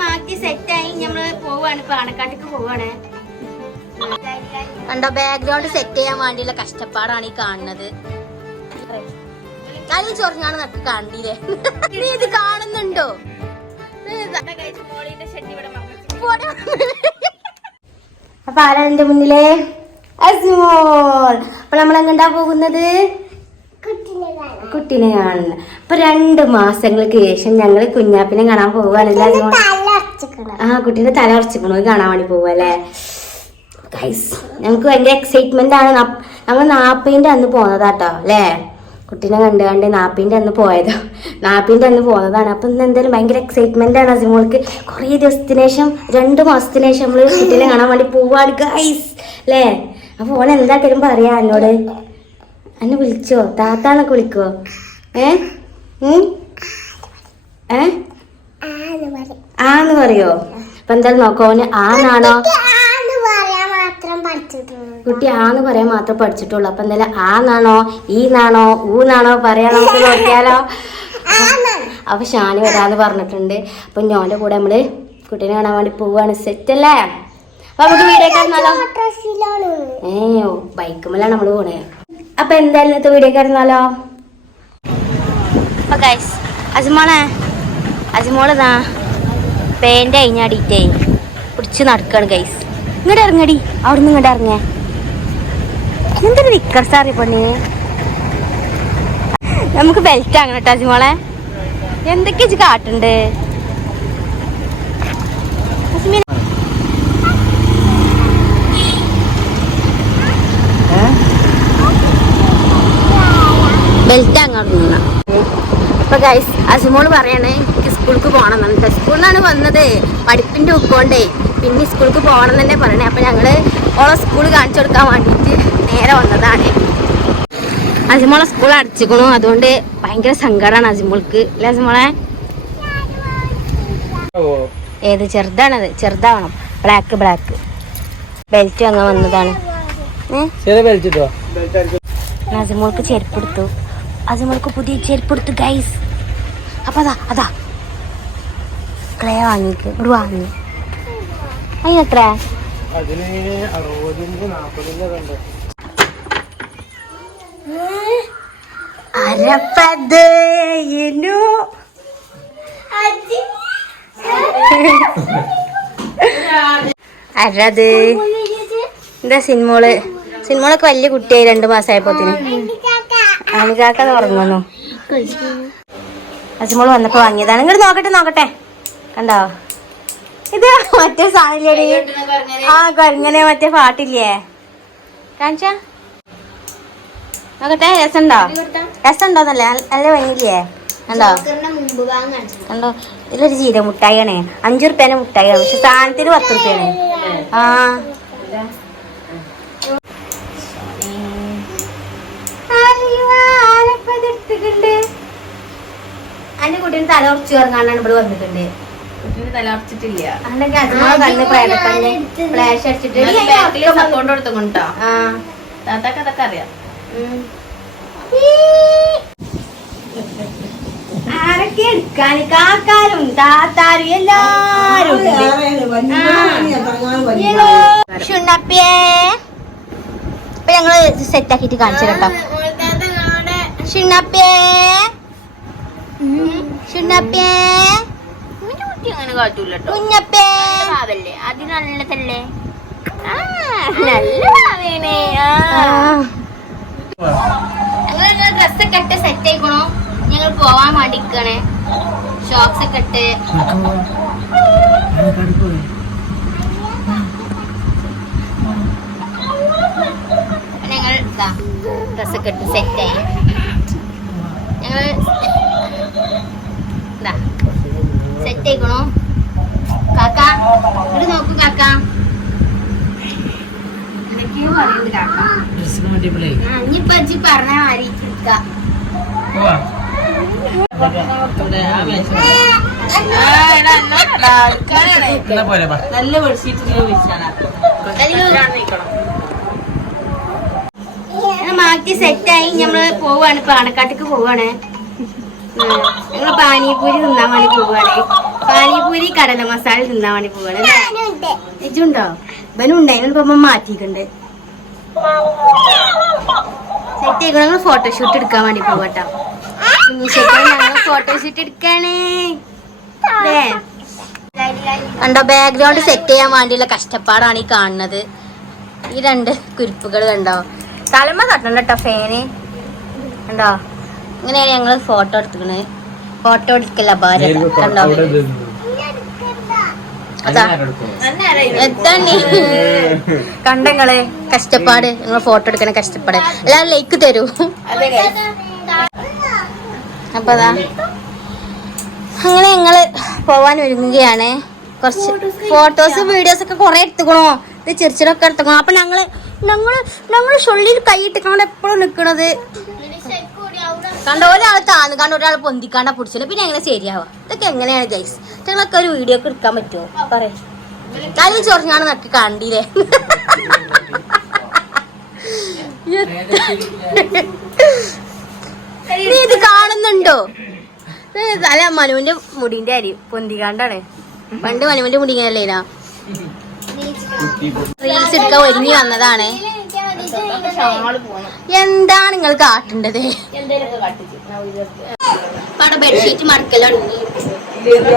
മാറ്റി സെറ്റായി നമ്മൾ പോവാണ്. ഇപ്പൊ അണക്കാട്ടിക്ക് പോവാണ്. കണ്ടോ ബാക്ക്ഗ്രൗണ്ട് സെറ്റ് ചെയ്യാൻ വേണ്ടിയുള്ള കഷ്ടപ്പാടാണ് ഈ കാണുന്നത്. കളി ചൊറിഞ്ഞാണ് നമുക്ക് കണ്ടില്ലേ ഇത് കാണുന്നുണ്ടോ? അപ്പൊ ആരാണ് എന്റെ മുന്നിലെ? അസ്മോൾ. അപ്പൊ നമ്മൾ എങ്ങണ്ടാ പോകുന്നത്? കുട്ടീനെ കാണുന്നത് അപ്പൊ രണ്ട് മാസങ്ങൾക്ക് ശേഷം ഞങ്ങൾ കുഞ്ഞാപ്പിനെ കാണാൻ പോവാണല്ലേ ആ കുട്ടീനെ തല ഉറച്ചിക്കണു? കാണാൻ വേണ്ടി പോവല്ലേ ഗൈസ് ഞങ്ങൾക്ക് ഭയങ്കര എക്സൈറ്റ്മെന്റ് ആണ്. നമ്മൾ ഞങ്ങൾ നാപ്പിന്റെ അന്ന് പോന്നതാട്ടോ അല്ലേ? കുട്ടീനെ കണ്ട് കണ്ട് നാപ്പിന്റെ അന്ന് പോയതോ. നാപ്പിന്റെ അന്ന് പോന്നതാണ്. അപ്പൊ ഇന്ന് എന്തായാലും ഭയങ്കര എക്സൈറ്റ്മെന്റ് ആണ് അസിമോൾക്ക് കുറേ ദിവസത്തിന് ശേഷം രണ്ട് മാസത്തിന് ശേഷം നമ്മൾ കുട്ടീനെ കാണാൻ വേണ്ടി പോവാണ് ഗൈസ് അല്ലേ? അപ്പൊ ഓൻ എന്താക്കാരും പറയാ എന്നോട്? എന്നെ വിളിച്ചോ? താത്താന്നൊക്കെ വിളിക്കോ? ഏ? ഏ? ആന്ന് പറയോ? അപ്പൊ എന്തായാലും നോക്കോ അവന് ആണാണോ? കുട്ടി ആന്ന് പറയാൻ മാത്രം പഠിച്ചിട്ടുള്ളൂ. അപ്പൊ എന്തായാലും ആന്നാണോ ഈ ഈന്നാണോ ഊന്നാണോ പറയാ നമുക്ക് നോക്കിയാലോ? അപ്പൊ ഷാനി വരാന്ന് പറഞ്ഞിട്ടുണ്ട്. അപ്പൊ ഞാൻ കൂടെ നമ്മൾ കുട്ടീനെ കാണാൻ വേണ്ടി പോവാണ്. സെറ്റ് അല്ലേ നമുക്ക് വീഡിയോ കാണാലോ? ഏ ബൈക്കുമല്ലാണ് നമ്മൾ പോണേ. അപ്പൊ എന്തായാലും ഇന്നത്തെ വീഡിയോ കാണാലോ? അപ്പൊ ഗൈസ് അജ്മോളെ അജ്മോളതാ പേന്റെ കഴിഞ്ഞാടിയിട്ടേ പിടിച്ച് നടക്കാണ് ഗൈസ് ഇങ്ങോട്ട് ഇറങ്ങടി. അവിടുന്ന് ഇങ്ങോട്ട് ഇറങ്ങേ. എന്തൊരു വിക്കർ സാറി പെണ്ണ് നമുക്ക് ബെൽറ്റ് ആകണം കേട്ടോ അജിമോളെ. എന്തൊക്കെ ഇജ്ജ് കാട്ടുണ്ട്? ബെൽറ്റ് അങ്ങോട്ട് നിന്നാ അപ്പൊ ഗൈസ് അസുമോൾ പറയണേ എനിക്ക് സ്കൂൾക്ക് പോകണം എന്നിട്ട് സ്കൂളിൽ നിന്നാണ് വന്നത്. പഠിപ്പിന്റെ ഉപ്പോണ്ടേ പിന്നെ സ്കൂൾക്ക് പോകണം തന്നെ പറയണേ. അപ്പൊ ഞങ്ങൾ ഓളെ സ്കൂൾ കാണിച്ചു കൊടുക്കാൻ വേണ്ടിയിട്ട് നേരെ വന്നതാണ്. അസിമോളെ സ്കൂൾ അടച്ചിക്കണു അതുകൊണ്ട് ഭയങ്കര സങ്കടമാണ് അസിമോൾക്ക്. അല്ലേ അസിമോളെ? ഏത്? ചെറുതാണത്. ചെറുതാവണം. ബ്ലാക്ക് ബ്ലാക്ക് ബെൽറ്റ് വാങ്ങാൻ വന്നതാണ്. ഏ? അസിമോൾക്ക് ചെരുപ്പ് നമ്മൾക്ക് പുതിയ ചെരുപ്പ് എടുത്ത് ഗൈസ് അപ്പൊ അതാ അതാ. ക്ലേ വാങ്ങിക്ക്. ഇവിടെ വാങ്ങി. അതിന് എത്ര? അതിന് അറുപതിന്റെ നാപ്പതിന്റെ കണ്ട്? അരപ്പത് ഇനു. അരത്. എന്താ സിനിമോൾ സിനിമോളൊക്കെ വലിയ കുട്ടിയായി രണ്ടു മാസമായപ്പോത്തിന് അണികാക്ക ഉറങ്ങുന്നു. അച്ഛമോൾ വന്നപ്പോ വാങ്ങിയതാണ്. ഇങ്ങോട്ട് നോക്കട്ടെ നോക്കട്ടെ. കണ്ടോ? ഇത് മറ്റേ സാധനല്ലേ ആ കൊരങ്ങനെ മറ്റേ പാട്ടില്ലേ? കാണിച്ച? നോക്കട്ടെ രസമുണ്ടോ? രസമുണ്ടോന്നല്ലേ നല്ല ഭംഗിയില്ലേ? കണ്ടോ? കണ്ടോ? ഇതിലൊരു ജീര മുട്ടായിയാണ് അഞ്ചു റുപ്യേന്റെ മുട്ടായിയാണ്. പക്ഷെ സാധനത്തിന് പത്ത് റുപ്യാണ്. ആ. അന്റെ കുട്ടീനെ തല ഉറച്ചു ഇറങ്ങാണ്ടാണ് ഇവിടെ വന്നിട്ടുണ്ട്. കുട്ടീനെ തല കണ്ണ് പ്രേതക്കണ്ണ് ഫ്ലാഷ് അടിച്ചിട്ട്. സപ്പോർട്ട് കൊടുത്തുകൊണ്ടോ ആ. താത്താക്ക് അതൊക്കെ അറിയാം. ഉം. ആരൊക്കെ എടുക്കാൻ കാക്കാരും താത്താരും എല്ലാരും ഷുണ്ണപ്പിയേ ഇപ്പൊ ഞങ്ങൾ സെറ്റ് ആക്കിട്ട് കാണിച്ചു കേട്ടോ കുട്ടി അങ്ങനെ കാട്ടൂല കുഞ്ഞപ്പേ? അത് നല്ലതല്ലേ? നല്ല ഡ്രസ്സൊക്കെ ഇട്ട് സെറ്റ് ആയിക്കണോ. ഞങ്ങൾ പോവാൻ വേണ്ടി നിൽക്കണേ ഷോക്സ് ഒക്കെ ഇട്ട്. ഞങ്ങൾ ഡ്രസ്സൊക്കെ ഇട്ട് സെറ്റായി ഞങ്ങൾ ഇതാ സെറ്റ് ആയിക്കണോ കാക്ക ഇവിടെ നോക്കൂ കാക്ക എന്തൊക്കെയോ പറയുന്നുണ്ട് കാക്ക ആ, ഇനിയിപ്പൊ ഇജ്ജ് പറഞ്ഞ മാതിരി നിക്കാം. എന്നാ പോരെ ബാ നല്ല ബെഡ്ഷീറ്റ് മാറ്റി സെറ്റായി നമ്മൾ പോവാണ് ഇപ്പൊ പോവാണ്. ഞങ്ങൾ പാനിപൂരി തിന്നാൻ വേണ്ടി പോവാണ്. പാനിപൂരി കടല മസാല തിന്നാൻ വേണ്ടി പോവാണ് ഇജുണ്ടോ ഇവനും ഉണ്ടായിരുന്നു ഇപ്പൊ മാറ്റിയിട്ടുണ്ട്. സെറ്റ് ഞങ്ങൾ ഫോട്ടോഷൂട്ട് എടുക്കാൻ വേണ്ടി പോവാട്ടോ. ഫോട്ടോഷൂട്ട് എടുക്കാണ്. അല്ലേ? കണ്ടോ ബാക്ക്ഗ്രൗണ്ട് സെറ്റ് ചെയ്യാൻ വേണ്ടിയുള്ള കഷ്ടപ്പാടാണ് ഈ കാണുന്നത്. ഈ രണ്ട് കുരിപ്പുകൾ കണ്ടോ? തലമ തട്ടണം കേട്ടോ ഫേന് കണ്ടോ? ഇങ്ങനെയാണ് ഞങ്ങൾ ഫോട്ടോ എടുത്തുക്കണത് ഫോട്ടോ എടുക്കല്ല ഭാര്യ. കണ്ടോ? കണ്ടങ്ങളെ കഷ്ടപ്പാട്. ഞങ്ങൾ ഫോട്ടോ എടുക്കണ കഷ്ടപ്പാട്. എല്ലാവരും ലൈക്ക് തരൂ. അപ്പൊ അതാ അങ്ങനെ ഞങ്ങൾ പോവാൻ ഒരുങ്ങുകയാണ്. കുറച്ച് ഫോട്ടോസ് വീഡിയോസ് ഒക്കെ കുറെ എടുത്തുക്കണോ. ഇത് ചെറിച്ചിലൊക്കെ എടുത്തുക്കണോ. അപ്പൊ ഞങ്ങൾ ഞങ്ങൾ ഞങ്ങൾ ചൊള്ളിയിൽ കൈയിട്ടിക്കാണ്ട് എപ്പോഴും നിക്കണത്. കണ്ട ഒരാൾ താന്ന് കണ്ട ഒരാൾ പൊന്തിക്കാണ്ട പിടിച്ചില്ല പിന്നെ എങ്ങനെ ശരിയാവുക ഇതൊക്കെ എങ്ങനെയാണ് ജൈസ് ഞങ്ങളൊക്കെ ഒരു വീഡിയോ ഒക്കെ എടുക്കാൻ പറ്റുമോ പറയേ. കാര്യം ചൊറിഞ്ഞാണ് നക്ക് കണ്ടില്ലേ? നീ ഇത് കാണുന്നുണ്ടോ? അല്ല മനുവിന്റെ മുടിന്റെ അരി പൊന്തികാണ്ടാണ്. പണ്ട് മനുവിന്റെ മുടി ഇങ്ങനല്ലേനാ റീൽസ് എടുക്കാൻ ഒരുങ്ങി വന്നതാണ്. എന്താണ് നിങ്ങൾ കാട്ടേണ്ടത്? അവിടെ ബെഡ്ഷീറ്റ് മടക്കലൊടുങ്ങി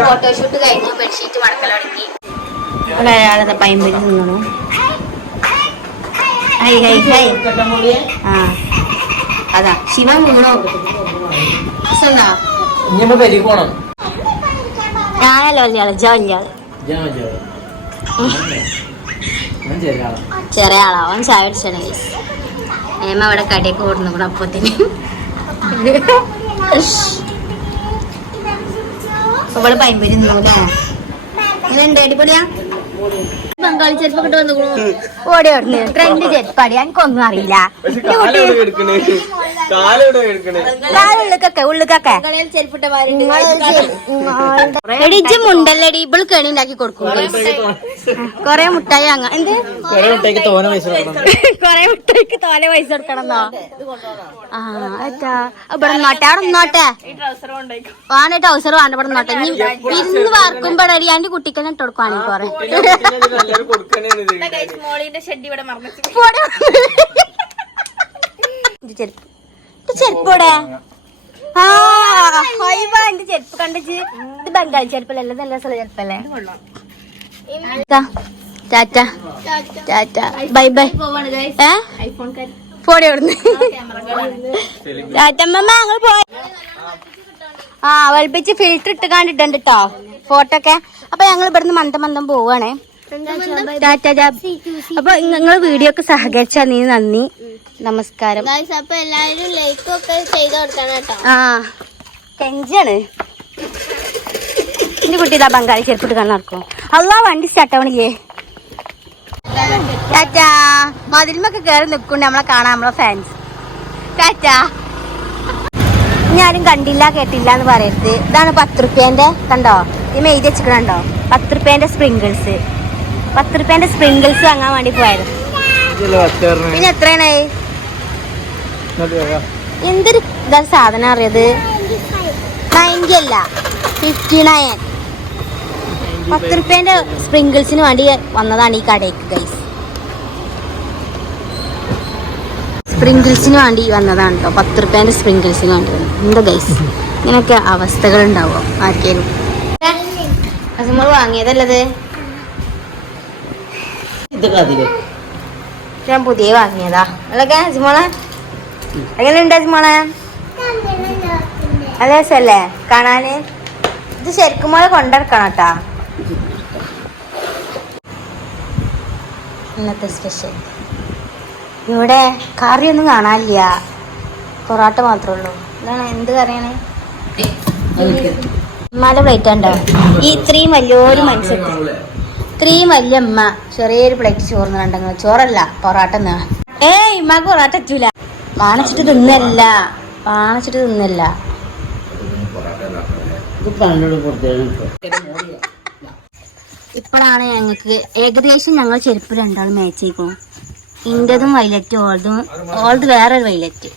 ഫോട്ടോഷൂട്ട് കഴിഞ്ഞു ബെഡ്ഷീറ്റ് മടക്കലൊടുങ്ങി അയാളെ പൈമ്പരി നിന്നു ഹൈ ഹൈ ഹൈ. ആ. അതാ ശിവൻ പരിക്കോണം ഞാനല്ലോ അല്ലയാൾ ജോലിയാൾ ഞാൻ ചെറിയ ആളാ അവൻ ചായ അടിച്ചാണ് നേമ അവിടെ കടയൊക്കെ ഓടുന്നു കൂടെ അപ്പത്തിന് അവൾ പൈമ്പരി നിന്നൂല്ലേ ഇങ്ങനെ ഉണ്ട് അടിപൊളിയാ? ബംഗാളി ഇട്ട് വന്നു ഓടി ഓടുന്നു ട്രെൻഡ് ചെരുപ്പാടി. എനിക്കൊന്നും അറിയില്ല. ഉള്ളിക്കൊക്കെ ഉള്ളിക്കൊക്കെ. എടിച്ച് മുണ്ടല്ലടി. ഇവൾ കെണി ഉണ്ടാക്കി കൊടുക്കും. കൊറേ മുട്ടായി അങ്ങ എന്ത്? തോനെ കൊടുക്കണം. കൊറേ മുട്ടായിക്ക് തോലെ പൈസ കൊടുക്കണമെന്നോ ആ ഇവിടെ നോട്ടെ അവിടെ നോട്ടെ വാണ ടൗസർ വാണ്ട ഇവിടെ നോട്ടെ ഇന്ന് ഇരുന്ന് വാർക്കുമ്പോഴടി എന്റെ കുട്ടിക്കെന്നെ ഇട്ട് കൊടുക്കുവാണെങ്കിൽ കൊറേ. മോളിന്റെ ഷെഡ് ഇവിടെ മറന്നു പോടാ. ഇത് ചെരുപ്പ്. ഇത് ചെരുപ്പോടെ ആ ഹൈവ എന്റെ ചെരുപ്പ് കണ്ടിച്ച്. ഇത് ബംഗാളി ചെരുപ്പല്ലേ? നല്ല രസമുള്ള ചെരുപ്പല്ലേ? ടാറ്റ. ടാറ്റ. Bye bye. പോടി അവിടുന്ന് ടാറ്റ അമ്മ ഞങ്ങൾ പോയി. ആ വെളുപ്പിച്ച് ഫിൽറ്റർ ഇട്ട് കണ്ടിട്ടുണ്ട് കേട്ടോ ഫോട്ടോ ഒക്കെ. അപ്പൊ ഞങ്ങൾ ഇവിടുന്ന് മന്ദം മന്ദം പോവാണേ. അപ്പൊ നിങ്ങൾ വീഡിയോ ഒക്കെ സഹകരിച്ച നീ നന്ദി. നമസ്കാരം. അപ്പൊ എല്ലാരും ലൈക്ക് ഒക്കെ ചെയ്ത് കൊടുക്കണം കേട്ടോ. ആ. കെഞ്ചാണ്. എന്റെ കുട്ടി ഇതാ ബംഗാളി ചെരുപ്പിട്ട് നടക്കും അല്ലാ വണ്ടി സ്റ്റാർട്ട് ആവണില്ലേ? ടാറ്റാ മതിലുമൊക്കെ കേറി നിൽക്കുന്നുണ്ട് നമ്മളെ കാണാൻ നമ്മളെ ഫാൻസ് ടാറ്റാ. ഞാനും കണ്ടില്ല കേട്ടില്ല എന്ന് പറയരുത്. ഇതാണ് പത്ത് റുപ്യേന്റെ കണ്ടോ? ഈ മെയ്തി വെച്ചിട്ടുണ്ടോ പത്ത് റുപ്യേന്റെ സ്പ്രിങ്കിൾസ് പത്ത് റുപ്യന്റെ സ്പ്രിങ്കിൾസ് വാങ്ങാൻ വേണ്ടി പോയത്. ഇതിൽ വച്ചേർന്ന് പിന്നെ എത്രയാണ് ഇങ്ങോട്ട് വേഗം. എന്തൊരു ഇതാ സാധനം അറിയത്? നയന്റി അല്ല ഫിഫ്റ്റി നയൻ പത്ത് റുപ്യന്റെ സ്പ്രിങ്കിൾസിന് വേണ്ടി വന്നതാണ് ഈ കടയ്ക്ക് ഗൈസ് സ്പ്രിങ്കിൾസിന് വേണ്ടി വന്നതാണ് കേട്ടോ പത്ത് റുപ്യന്റെ സ്പ്രിങ്കിൾസിന് വേണ്ടി വന്നത്. എന്താ ഗൈസ് ഇങ്ങനെയൊക്കെ അവസ്ഥകൾ ഉണ്ടാവുമോ ആർക്കേലും? വാങ്ങിയതല്ലത് ഇതൊക്കെ അതിൽ. ഞാൻ പുതിയ വാങ്ങിയതാ. അതൊക്കെ അജിമോളെ എങ്ങനെയുണ്ട് അജിമോളെ നല്ല രസല്ലേ കാണാന്? ഇത് ശരിക്കും മോളെ കൊണ്ടിറക്കണം കേട്ടാ. ഇന്നത്തെ സ്പെഷ്യൽ. ഇവിടെ കറിയൊന്നും കാണാനില്ല. പൊറോട്ട മാത്രമേ ഉള്ളൂ. ഇതാണ് എന്ത് കറിയാണ്? ഉമ്മാന്റെ പ്ലേറ്റ് ഉണ്ടോ? ഈ ഇത്രയും വലിയൊരു മനുഷ്യൻ ഇത്രയും വലിയ അമ്മ ചെറിയൊരു പ്ലേറ്റ് ചോറ് കണ്ടെങ്കിൽ ചോറല്ല പൊറോട്ട ഏയ് ഇമ്മക്ക് പൊറോട്ട എത്തൂല വാണിച്ചിട്ട് തിന്നല്ല. വാണിച്ചിട്ട് തിന്നല്ല. ഇപ്പോഴാണ് ഞങ്ങൾക്ക് ഏകദേശം ഞങ്ങൾ ചെരുപ്പ് രണ്ടാളും മാച്ച് ചെയ്യിക്കും ഇന്റതും വൈലറ്റ് ഓൾതും ഓൾത് വേറൊരു വൈലറ്റ്